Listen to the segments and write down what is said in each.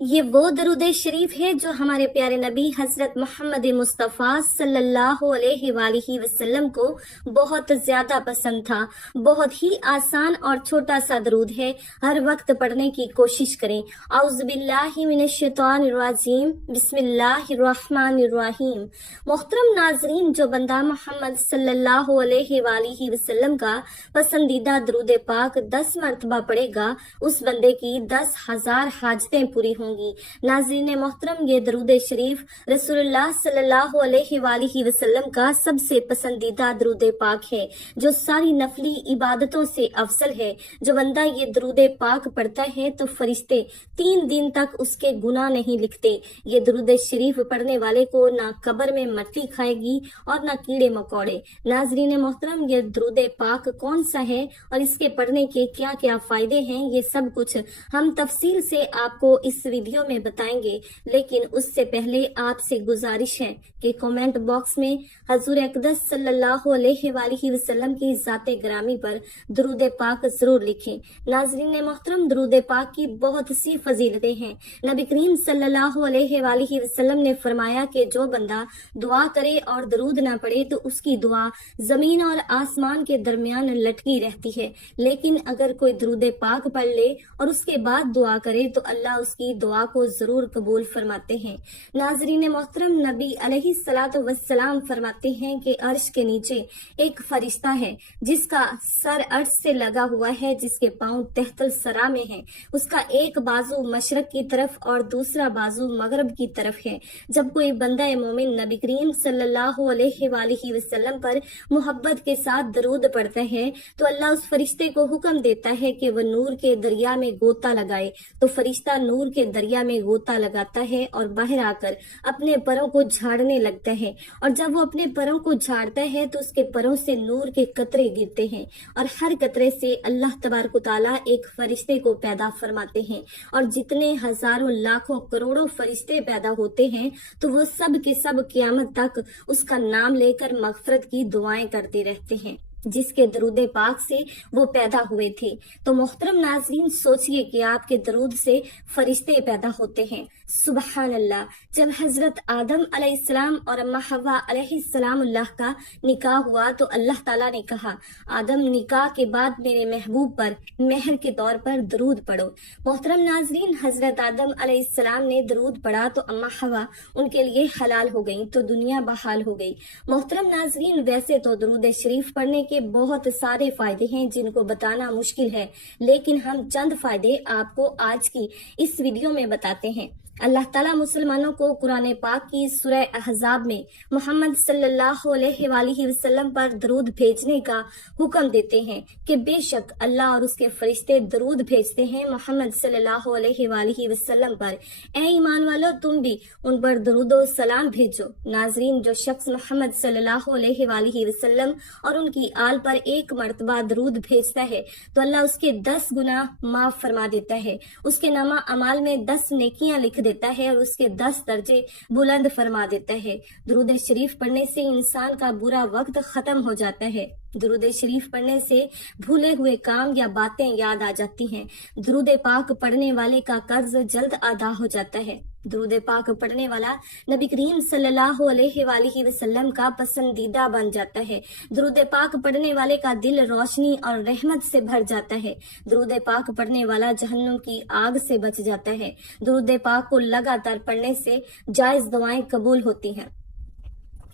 یہ وہ درود شریف ہے جو ہمارے پیارے نبی حضرت محمد مصطفیٰ صلی اللہ علیہ وآلہ وسلم کو بہت زیادہ پسند تھا۔ بہت ہی آسان اور چھوٹا سا درود ہے، ہر وقت پڑھنے کی کوشش کریں۔ اعوذ باللہ من الشیطان الرجیم، بسم اللہ الرحمن الرحیم۔ محترم ناظرین، جو بندہ محمد صلی اللہ علیہ وآلہ وسلم کا پسندیدہ درود پاک 10 مرتبہ پڑھے گا، اس بندے کی 10,000 حاجتیں پوری ہوں گی۔ ناظرین محترم، یہ درود شریف رسول اللہ صلی اللہ علیہ وآلہ وسلم کا سب سے پسندیدہ درود پاک ہے، جو ساری نفلی عبادتوں سے افضل ہے۔ جو بندہ یہ درود پاک پڑھتا ہے تو فرشتے 3 دن تک اس کے گناہ نہیں لکھتے۔ یہ درود شریف پڑھنے والے کو نہ قبر میں مٹی کھائے گی اور نہ کیڑے مکوڑے۔ ناظرین محترم، یہ درود پاک کون سا ہے اور اس کے پڑھنے کے کیا کیا فائدے ہیں، یہ سب کچھ ہم تفصیل سے آپ کو اس ویڈیو میں بتائیں گے، لیکن اس سے پہلے آپ سے گزارش ہے کہ کامنٹ باکس میں حضور اقدس صلی اللہ علیہ وآلہ وسلم کی ذات گرامی پر درود پاک ضرور لکھیں۔ ناظرین محترم، درود پاک کی بہت سی فضیلتیں ہیں۔ نبی کریم صلی اللہ علیہ وآلہ وسلم نے فرمایا کہ جو بندہ دعا کرے اور درود نہ پڑھے تو اس کی دعا زمین اور آسمان کے درمیان لٹکی رہتی ہے، لیکن اگر کوئی درود پاک پڑھ لے اور اس کے بعد دعا کرے تو اللہ اس کی دعا کو ضرور قبول فرماتے ہیں۔ ناظرین محترم، نبی علیہ الصلوۃ والسلام فرماتے ہیں کہ عرش کے نیچے ایک فرشتہ ہے جس کا سر عرش سے لگا ہوا ہے، جس کے پاؤں تحت الثری میں ہیں۔ اس کا ایک بازو مشرق کی طرف اور دوسرا بازو مغرب کی طرف ہے۔ جب کوئی بندہ مومن نبی کریم صلی اللہ علیہ وآلہ وسلم پر محبت کے ساتھ درود پڑھتا ہے تو اللہ اس فرشتے کو حکم دیتا ہے کہ وہ نور کے دریا میں غوطہ لگائے، تو فرشتہ نور کے دریا میں غوطہ لگاتا ہے اور باہر آ کر اپنے پروں کو جھاڑنے لگتا ہے، اور جب وہ اپنے پروں کو جھاڑتا ہے تو اس کے پروں سے نور کے قطرے گرتے ہیں، اور ہر قطرے سے اللہ تبارک و تعالیٰ ایک فرشتے کو پیدا فرماتے ہیں، اور جتنے ہزاروں لاکھوں کروڑوں فرشتے پیدا ہوتے ہیں تو وہ سب کے سب قیامت تک اس کا نام لے کر مغفرت کی دعائیں کرتے رہتے ہیں جس کے درود پاک سے وہ پیدا ہوئے تھے۔ تو محترم ناظرین، سوچئے کہ آپ کے درود سے فرشتے پیدا ہوتے ہیں۔ سبحان اللہ۔ جب حضرت آدم علیہ السلام اور اماں حوا علیہ السلام اللہ کا نکاح ہوا تو اللہ تعالیٰ نے کہا، آدم نکاح کے بعد میرے محبوب پر مہر کے طور پر درود پڑھو۔ محترم ناظرین، حضرت آدم علیہ السلام نے درود پڑھا تو اماں حوا ان کے لیے حلال ہو گئی، تو دنیا بحال ہو گئی۔ محترم ناظرین، ویسے تو درود شریف پڑھنے کے بہت سارے فائدے ہیں جن کو بتانا مشکل ہے، لیکن ہم چند فائدے آپ کو آج کی اس ویڈیو میں بتاتے ہیں۔ اللہ تعالیٰ مسلمانوں کو قرآن پاک کی سورہ احزاب میں محمد صلی اللہ علیہ وآلہ وسلم پر درود بھیجنے کا حکم دیتے ہیں کہ بے شک اللہ اور اس کے فرشتے درود بھیجتے ہیں محمد صلی اللہ علیہ وآلہ وسلم پر۔ اے ایمان والو، تم بھی ان پر درود و سلام بھیجو۔ ناظرین، جو شخص محمد صلی اللہ علیہ وآلہ وسلم اور ان کی آل پر ایک مرتبہ درود بھیجتا ہے تو اللہ اس کے 10 گناہ معاف فرما دیتا ہے، اس کے نامہ اعمال میں 10 نیکیاں لکھ دیتا ہے اور اس کے 10 درجے بلند فرما دیتا ہے۔ درود شریف پڑھنے سے انسان کا برا وقت ختم ہو جاتا ہے۔ درود شریف پڑھنے سے بھولے ہوئے کام یا باتیں یاد آ جاتی ہیں۔ درود پاک پڑھنے والے کا قرض جلد ادا ہو جاتا ہے۔ درود پاک پڑھنے والا نبی کریم صلی اللہ علیہ وآلہ وسلم کا پسندیدہ بن جاتا ہے۔ درود پاک پڑھنے والے کا دل روشنی اور رحمت سے بھر جاتا ہے۔ درود پاک پڑھنے والا جہنم کی آگ سے بچ جاتا ہے۔ درود پاک کو لگاتار پڑھنے سے جائز دعائیں قبول ہوتی ہیں۔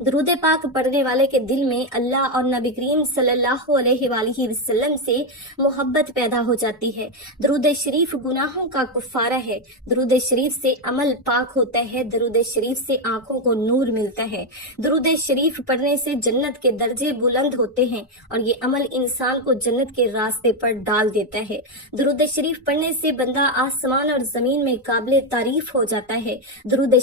درود پاک پڑھنے والے کے دل میں اللہ اور نبی کریم صلی اللہ علیہ وآلہ وسلم سے محبت پیدا ہو جاتی ہے۔ درود شریف گناہوں کا کفارہ ہے۔ درود شریف سے عمل پاک ہوتا ہے۔ درود شریف سے آنکھوں کو نور ملتا ہے۔ درود شریف پڑھنے سے جنت کے درجے بلند ہوتے ہیں اور یہ عمل انسان کو جنت کے راستے پر ڈال دیتا ہے۔ درود شریف پڑھنے سے بندہ آسمان اور زمین میں قابل تعریف ہو جاتا ہے۔ درود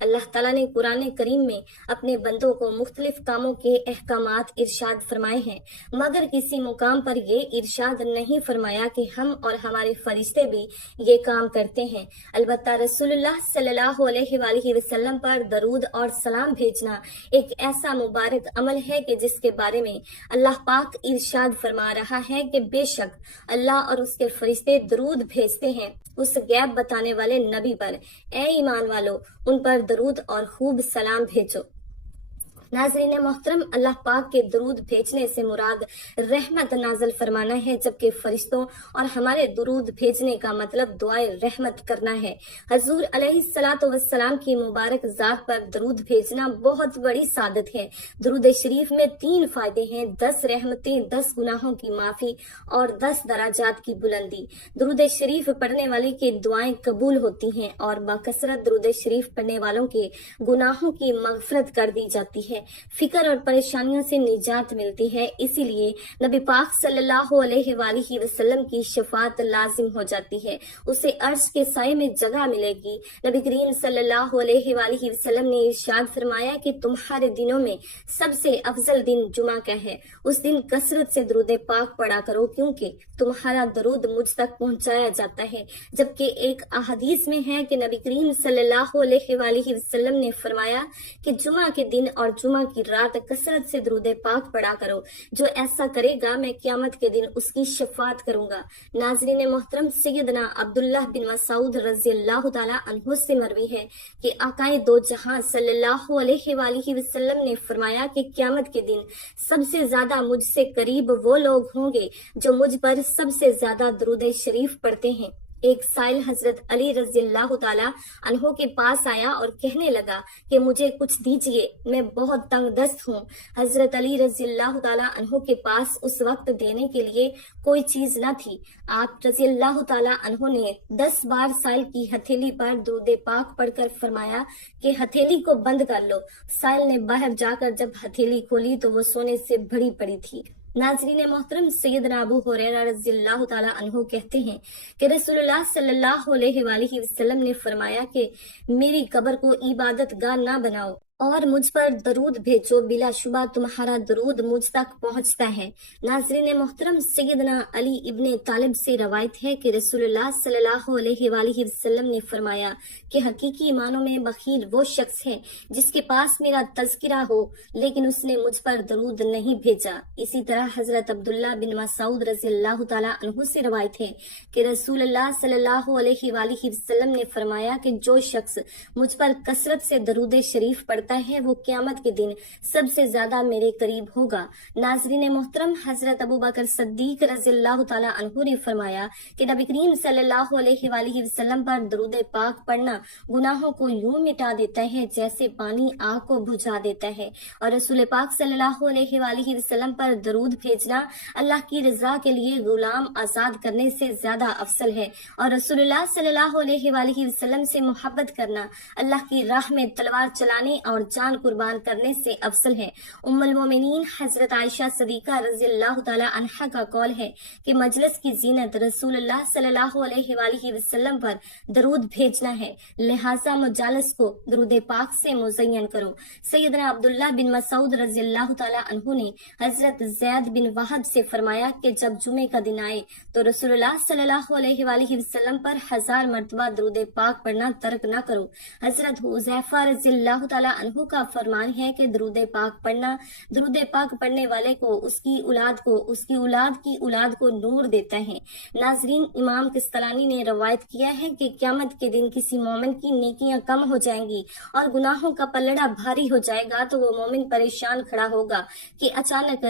اللہ تعالیٰ نے قرآن کریم میں اپنے بندوں کو مختلف کاموں کے احکامات ارشاد فرمائے ہیں، مگر کسی مقام پر یہ ارشاد نہیں فرمایا کہ ہم اور ہمارے فرشتے بھی یہ کام کرتے ہیں۔ البتہ رسول اللہ صلی اللہ علیہ وآلہ وسلم پر درود اور سلام بھیجنا ایک ایسا مبارک عمل ہے کہ جس کے بارے میں اللہ پاک ارشاد فرما رہا ہے کہ بے شک اللہ اور اس کے فرشتے درود بھیجتے ہیں اس غیب بتانے والے نبی پر، اے ایمان والو ان پر درود اور خوب سلام بھیجو۔ ناظرین محترم، اللہ پاک کے درود بھیجنے سے مراد رحمت نازل فرمانا ہے، جبکہ فرشتوں اور ہمارے درود بھیجنے کا مطلب دعائے رحمت کرنا ہے۔ حضور علیہ الصلوۃ والسلام کی مبارک ذات پر درود بھیجنا بہت بڑی سعادت ہے۔ درود شریف میں 3 فائدے ہیں: 10 رحمتیں، 10 گناہوں کی معافی اور 10 درجات کی بلندی۔ درود شریف پڑھنے والے کی دعائیں قبول ہوتی ہیں اور باکثرت درود شریف پڑھنے والوں کے گناہوں کی مغفرت کر دی جاتی ہے، فکر اور پریشانیوں سے نجات ملتی ہے۔ اسی لیے نبی پاک صلی اللہ علیہ وآلہ وسلم کی شفاعت لازم ہو جاتی ہے، اسے عرش کے سائے میں جگہ ملے گی۔ نبی کریم صلی اللہ علیہ وآلہ وسلم نے ارشاد فرمایا کہ تمہارے دنوں میں سب سے افضل دن جمعہ کا ہے، اس دن کثرت سے درود پاک پڑھا کرو کیونکہ تمہارا درود مجھ تک پہنچایا جاتا ہے۔ جبکہ ایک احادیث میں ہے کہ نبی کریم صلی اللہ علیہ وآلہ وسلم نے فرمایا کہ جمعہ کے دن اور جمعہ کی رات کثرت سے درود پاک پڑھا کرو، جو ایسا کرے گا میں قیامت کے دن اس کی شفاعت کروں گا۔ ناظرین محترم، سیدنا عبداللہ بن مسعود رضی اللہ تعالیٰ عنہ سے مروی ہے کہ آقائے دو جہاں صلی اللہ علیہ وآلہ وسلم نے فرمایا کہ قیامت کے دن سب سے زیادہ مجھ سے قریب وہ لوگ ہوں گے جو مجھ پر سب سے زیادہ درود شریف پڑھتے ہیں۔ ایک سائل حضرت علی رضی اللہ تعالیٰ عنہ کے پاس آیا اور کہنے لگا کہ مجھے کچھ دیجئے، میں بہت تنگ دست ہوں۔ حضرت علی رضی اللہ تعالیٰ عنہ کے پاس اس وقت دینے کے لیے کوئی چیز نہ تھی۔ آپ رضی اللہ تعالیٰ عنہ نے 10 بار سائل کی ہتھیلی پر درود پاک پڑھ کر فرمایا کہ ہتھیلی کو بند کر لو۔ سائل نے باہر جا کر جب ہتھیلی کھولی تو وہ سونے سے بھری پڑی تھی۔ ناظرین محترم، سیدنا ابو ہریرہ رضی اللہ تعالیٰ عنہ کہتے ہیں کہ رسول اللہ صلی اللہ علیہ وآلہ وسلم نے فرمایا کہ میری قبر کو عبادت گاہ نہ بناؤ اور مجھ پر درود بھیجو، بلا شبہ تمہارا درود مجھ تک پہنچتا ہے۔ ناظرین محترم، سیدنا علی ابن طالب سے روایت ہے کہ رسول اللہ صلی اللہ علیہ وآلہ وسلم نے فرمایا کہ حقیقی معنوں میں بخیل وہ شخص ہے جس کے پاس میرا تذکرہ ہو لیکن اس نے مجھ پر درود نہیں بھیجا۔ اسی طرح حضرت عبداللہ بن مسعود رضی اللہ تعالیٰ عنہ سے روایت ہے کہ رسول اللہ صلی اللہ علیہ وآلہ وسلم نے فرمایا کہ جو شخص مجھ پر کثرت سے درود شریف پڑھتا ہے وہ قیامت کے دن سب سے زیادہ میرے قریب ہوگا۔ ناظرین محترم، حضرت ابوبکر صدیق رضی اللہ تعالیٰ عنہ نے فرمایا کہ نبی کریم صلی اللہ علیہ وآلہ وسلم پر درود پاک پڑھنا گناہوں کو یوں مٹا دیتا ہے جیسے پانی آگ کو بجھا دیتا ہے، اور رسول پاک صلی اللہ علیہ وآلہ وسلم پر درود بھیجنا اللہ کی رضا کے لیے غلام آزاد کرنے سے زیادہ افضل ہے، اور رسول اللہ صلی اللہ علیہ وآلہ وسلم سے محبت کرنا اللہ کی راہ میں تلوار چلانے اور جان قربان کرنے سے افضل ہے۔ ام المومنین حضرت عائشہ صدیقہ رضی اللہ تعالیٰ عنہا کا قول ہے کہ مجلس کی زینت رسول اللہ صلی اللہ علیہ وآلہ وسلم پر درود بھیجنا ہے، لہٰذا مجالس کو درود پاک سے مزین کرو۔ سیدنا عبداللہ بن مسعود رضی اللہ تعالیٰ عنہ نے حضرت زید بن وہب سے فرمایا کہ جب جمعے کا دن آئے تو رسول اللہ صلی اللہ علیہ وآلہ وسلم پر 1000 مرتبہ درود پاک پڑھنا ترک نہ کرو۔ حضرت حذیفہ رضی اللہ تعالیٰ عنہ کا فرمان ہے کہ درود پاک پڑھنا درود پاک پڑھنے والے کو اس کی اولاد کو اس کی اولاد کی اولاد کو نور دیتا ہے۔ ناظرین، امام قسطلانی نے روایت کیا ہے کہ قیامت کے دن کسی مومن کی نیکیاں کم ہو جائیں گی اور گناہوں کا پلڑا بھاری ہو جائے گا تو وہ مومن پریشان کھڑا ہوگا کہ اچانک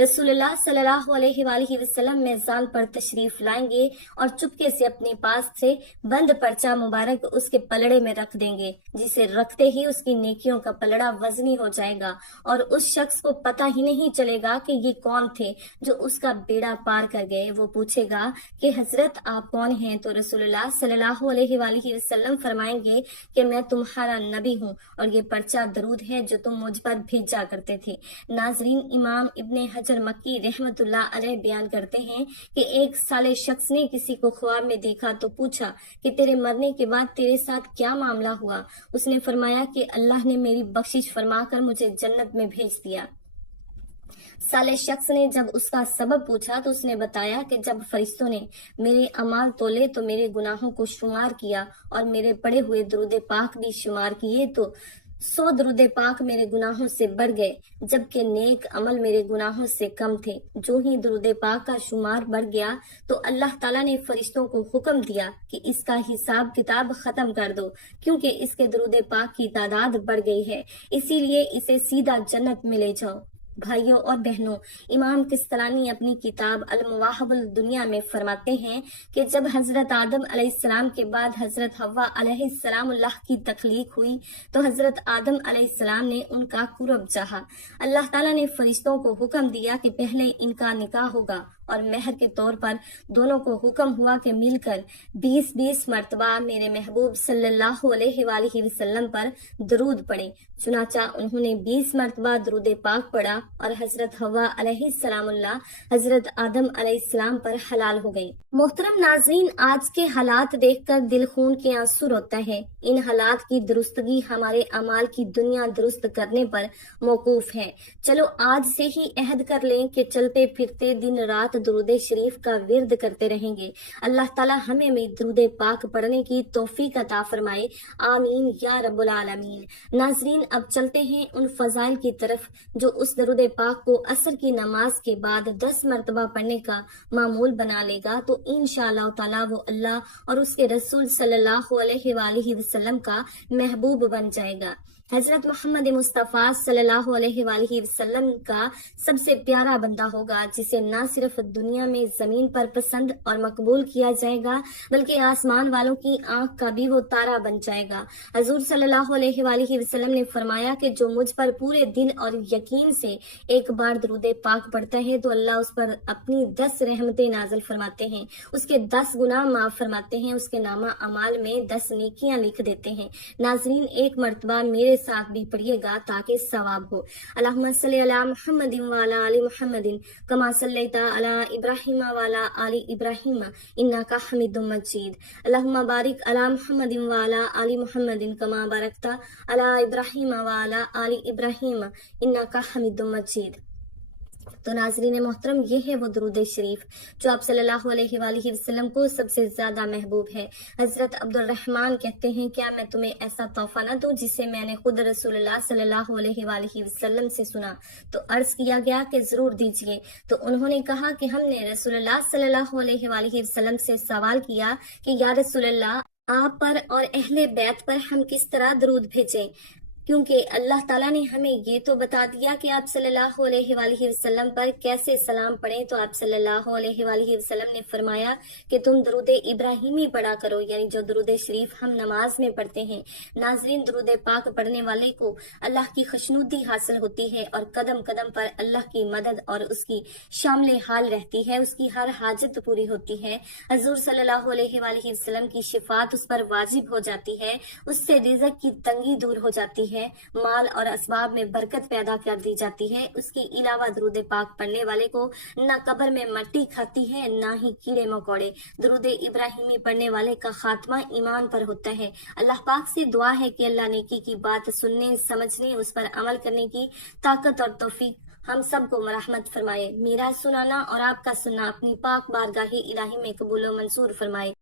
رسول اللہ صلی اللہ علیہ وآلہ وسلم میزان پر تشریف لائیں گے اور چپکے سے اپنے پاس سے بند پرچہ مبارک اس کے پلڑے میں رکھ دیں گے، جسے رکھتے ہی اس کی نیکیوں نیکیوں کا پلڑا وزنی ہو جائے گا اور اس شخص کو پتہ ہی نہیں چلے گا کہ یہ کون تھے جو اس کا بیڑا پار کر گئے۔ وہ پوچھے گا کہ حضرت آپ کون ہیں؟ تو رسول اللہ صلی اللہ علیہ وآلہ وسلم فرمائیں گے کہ میں تمہارا نبی ہوں اور یہ پرچہ درود ہے جو تم مجھ پر بھیجا کرتے تھے۔ ناظرین، امام ابن حجر مکی رحمت اللہ علیہ بیان کرتے ہیں کہ ایک صالح شخص نے کسی کو خواب میں دیکھا تو پوچھا کہ تیرے مرنے کے بعد تیرے ساتھ کیا معاملہ ہوا؟ اس نے فرمایا کہ اللہ نے میری بخشش فرما کر مجھے جنت میں بھیج دیا۔ صالح شخص نے جب اس کا سبب پوچھا تو اس نے بتایا کہ جب فرشتوں نے میرے اعمال تولے تو میرے گناہوں کو شمار کیا اور میرے پڑے ہوئے درود پاک بھی شمار کیے تو 100 درود پاک میرے گناہوں سے بڑھ گئے، جبکہ نیک عمل میرے گناہوں سے کم تھے۔ جو ہی درود پاک کا شمار بڑھ گیا تو اللہ تعالیٰ نے فرشتوں کو حکم دیا کہ اس کا حساب کتاب ختم کر دو، کیونکہ اس کے درود پاک کی تعداد بڑھ گئی ہے، اسی لیے اسے سیدھا جنت میں لے جاؤ۔ بھائیوں اور بہنوں، امام قسطلانی اپنی کتاب المواہب الدنیا میں فرماتے ہیں کہ جب حضرت آدم علیہ السلام کے بعد حضرت حوا علیہ السلام اللہ کی تخلیق ہوئی تو حضرت آدم علیہ السلام نے ان کا قرب چاہا۔ اللہ تعالیٰ نے فرشتوں کو حکم دیا کہ پہلے ان کا نکاح ہوگا اور مہر کے طور پر دونوں کو حکم ہوا کہ مل کر 20 مرتبہ میرے محبوب صلی اللہ علیہ وآلہ وسلم پر درود پڑھیں۔ چنانچہ انہوں نے 20 مرتبہ درود پاک پڑھا اور حضرت حوا علیہ السلام اللہ حضرت آدم علیہ السلام پر حلال ہو گئی۔ محترم ناظرین، آج کے حالات دیکھ کر دل خون کے آنسو روتا ہے۔ ان حالات کی درستگی ہمارے اعمال کی دنیا درست کرنے پر موقوف ہے۔ چلو آج سے ہی عہد کر لیں کہ چلتے پھرتے دن رات درود شریف کا ورد کرتے رہیں گے۔ اللہ تعالی ہمیں بھی درود پاک پڑھنے کی توفیق عطا فرمائے، آمین یا رب العالمین۔ ناظرین، اب چلتے ہیں ان فضائل کی طرف جو اس درود پاک کو عصر کی نماز کے بعد 10 مرتبہ پڑھنے کا معمول بنا لے گا تو انشاءاللہ تعالی وہ اللہ اور اس کے رسول صلی اللہ علیہ وآلہ وسلم کا محبوب بن جائے گا۔ حضرت محمد مصطفیٰ صلی اللہ علیہ وآلہ وسلم کا سب سے پیارا بندہ ہوگا جسے نہ صرف دنیا میں زمین پر پسند اور مقبول کیا جائے گا بلکہ آسمان والوں کی آنکھ کا بھی وہ تارا بن جائے گا۔ حضور صلی اللہ علیہ وآلہ وسلم نے فرمایا کہ جو مجھ پر پورے دل اور یقین سے ایک بار درود پاک پڑھتا ہے تو اللہ اس پر اپنی 10 رحمتیں نازل فرماتے ہیں، اس کے 10 گناہ معاف فرماتے ہیں، اس کے نامہ اعمال میں 10 نیکیاں لکھ دیتے ہیں۔ ناظرین، ایک مرتبہ میرے ساتھ بھی پڑھیے گا تاکہ ثواب ہو۔ اللہم صلی علی محمد وعلی آل محمد کما صلیت علی ابراہیم وعلی آل ابراہیم انک حمید مجید۔ اللہم بارک علی محمد وعلی آل محمد کما بارکت علی ابراہیم وعلی آل ابراہیم انک حمید مجید۔ تو ناظرین محترم، یہ ہے وہ درود شریف جو آپ صلی اللہ علیہ وآلہ وسلم کو سب سے زیادہ محبوب ہے۔ حضرت عبد الرحمن کہتے ہیں، کیا میں تمہیں ایسا تحفہ نہ دوں جسے میں نے خود رسول اللہ صلی اللہ علیہ وآلہ وسلم سے سنا؟ تو عرض کیا گیا کہ ضرور دیجیے۔ تو انہوں نے کہا کہ ہم نے رسول اللہ صلی اللہ علیہ وآلہ وسلم سے سوال کیا کہ یا رسول اللہ، آپ پر اور اہل بیت پر ہم کس طرح درود بھیجیں، کیونکہ اللہ تعالیٰ نے ہمیں یہ تو بتا دیا کہ آپ صلی اللہ علیہ وآلہ وسلم پر کیسے سلام پڑھیں۔ تو آپ صلی اللہ علیہ وآلہ وسلم نے فرمایا کہ تم درود ابراہیمی پڑھا کرو، یعنی جو درود شریف ہم نماز میں پڑھتے ہیں۔ ناظرین، درود پاک پڑھنے والے کو اللہ کی خوشنودی حاصل ہوتی ہے اور قدم قدم پر اللہ کی مدد اور اس کی شامل حال رہتی ہے، اس کی ہر حاجت پوری ہوتی ہے۔ حضور صلی اللہ علیہ وآلہ وسلم کی شفاعت اس پر واجب ہو جاتی ہے، اس سے رزق کی تنگی دور ہو جاتی ہے، مال اور اسباب میں برکت پیدا کر دی جاتی ہے۔ اس کے علاوہ درود پاک پڑھنے والے کو نہ قبر میں مٹی کھاتی ہے نہ ہی کیڑے مکوڑے۔ درود ابراہیمی پڑھنے والے کا خاتمہ ایمان پر ہوتا ہے۔ اللہ پاک سے دعا ہے کہ اللہ نیکی کی بات سننے، سمجھنے، اس پر عمل کرنے کی طاقت اور توفیق ہم سب کو مرحمت فرمائے۔ میرا سنانا اور آپ کا سننا اپنی پاک بارگاہ الہی میں قبول و منظور فرمائے۔